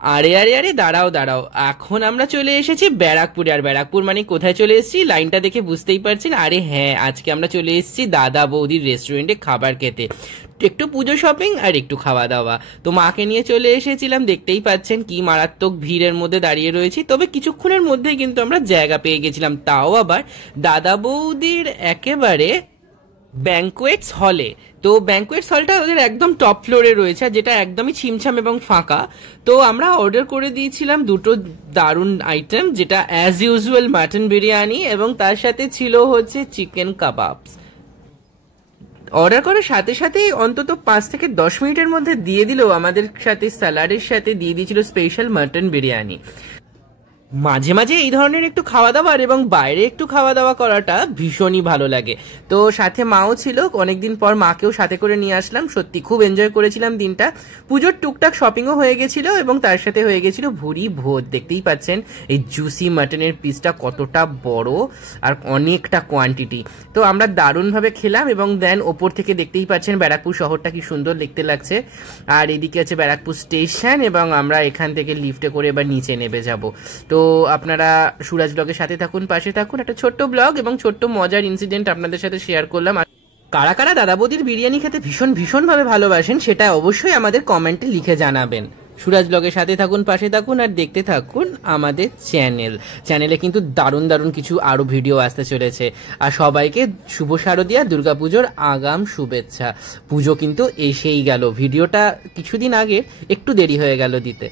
আরে আরে আরে দাঁড়াও দাঁড়াও, এখন আমরা চলে এসেছি ব্যারাকপুরে। আর ব্যারাকপুর মানে কোথায় চলে এসেছি লাইনটা দেখে বুঝতেই পারছেন। আরে হ্যাঁ, আজকে আমরা চলে এসেছি দাদা বৌদির রেস্টুরেন্টে খাবার খেতে, একটু পুজো শপিং আর একটু খাওয়া দাওয়া। তো মাকে নিয়ে চলে এসেছিলাম, দেখতেই পাচ্ছেন কি মারাত্মক ভিড়ের মধ্যে দাঁড়িয়ে রয়েছি। তবে কিছুক্ষণের মধ্যেই কিন্তু আমরা জায়গা পেয়ে গেছিলাম, তাও আবার দাদা বৌদির একেবারে ব্যাঙ্কোয়েটস হলে। তো ব্যাঙ্কোয়েটস হলটা ওদের একদম টপ ফ্লোরে রয়েছে, যেটা একদমই ছিমছাম এবং ফাঁকা। তো আমরা অর্ডার করে দিয়েছিলাম দুটো দারুণ আইটেম, যেটা অ্যাজ ইউজুয়াল মাটন বিরিয়ানি এবং তার সাথে ছিল হচ্ছে চিকেন কাবাবস। অর্ডার করার সাথে সাথেই অন্তত 5 থেকে 10 মিনিটের মধ্যে দিয়ে দিল, আমাদের সাথে স্যালাডের সাথে দিয়ে দিয়েছিল স্পেশাল মাটন বিরিয়ানি। মাঝে মাঝে এই ধরনের একটু খাওয়া দাওয়ার এবং বাইরে একটু খাওয়া দাওয়া করাটা ভীষণই ভালো লাগে। তো সাথে মাও ছিল, অনেকদিন পর মাকেও সাথে করে নিয়ে আসলাম। সত্যি খুব এনজয় করেছিলাম দিনটা। পুজোর টুকটাক শপিংও হয়ে গেছিল এবং তার সাথে হয়ে গেছিল ভুরি ভোজ। দেখতেই পাচ্ছেন এই জুসি মাটনের পিসটা কতটা বড় আর অনেকটা কোয়ান্টিটি। তো আমরা দারুণভাবে খেলাম এবং দেন ওপর থেকে দেখতেই পাচ্ছেন ব্যারাকপুর শহরটা কি সুন্দর দেখতে লাগছে। আর এদিকে আছে ব্যারাকপুর স্টেশন এবং আমরা এখান থেকে লিফটে করে এবার নিচে নেমে যাব। তো আপনারা সুরাজ ব্লগের সাথে থাকুন, পাশে থাকুন। একটা ছোট্ট ব্লগ এবং ছোট্ট মজার ইনসিডেন্ট আপনাদের সাথে শেয়ার করলাম। কারা কারা দাদা বৌদির বিরিয়ানি খেতে ভীষণ ভাবে ভালোবাসেন সেটা অবশ্যই আমাদের কমেন্টে লিখে জানাবেন। সুরাজ ব্লগের সাথে থাকুন, পাশে থাকুন আর দেখতে থাকুন আমাদের চ্যানেলে কিন্তু দারুণ দারুণ কিছু আরো ভিডিও আসতে চলেছে। আর সবাইকে শুভ শারদীয়া দুর্গাপুজোর আগাম শুভেচ্ছা। পুজো কিন্তু এসেই গেল, ভিডিওটা কিছুদিন আগে একটু দেরি হয়ে গেল দিতে।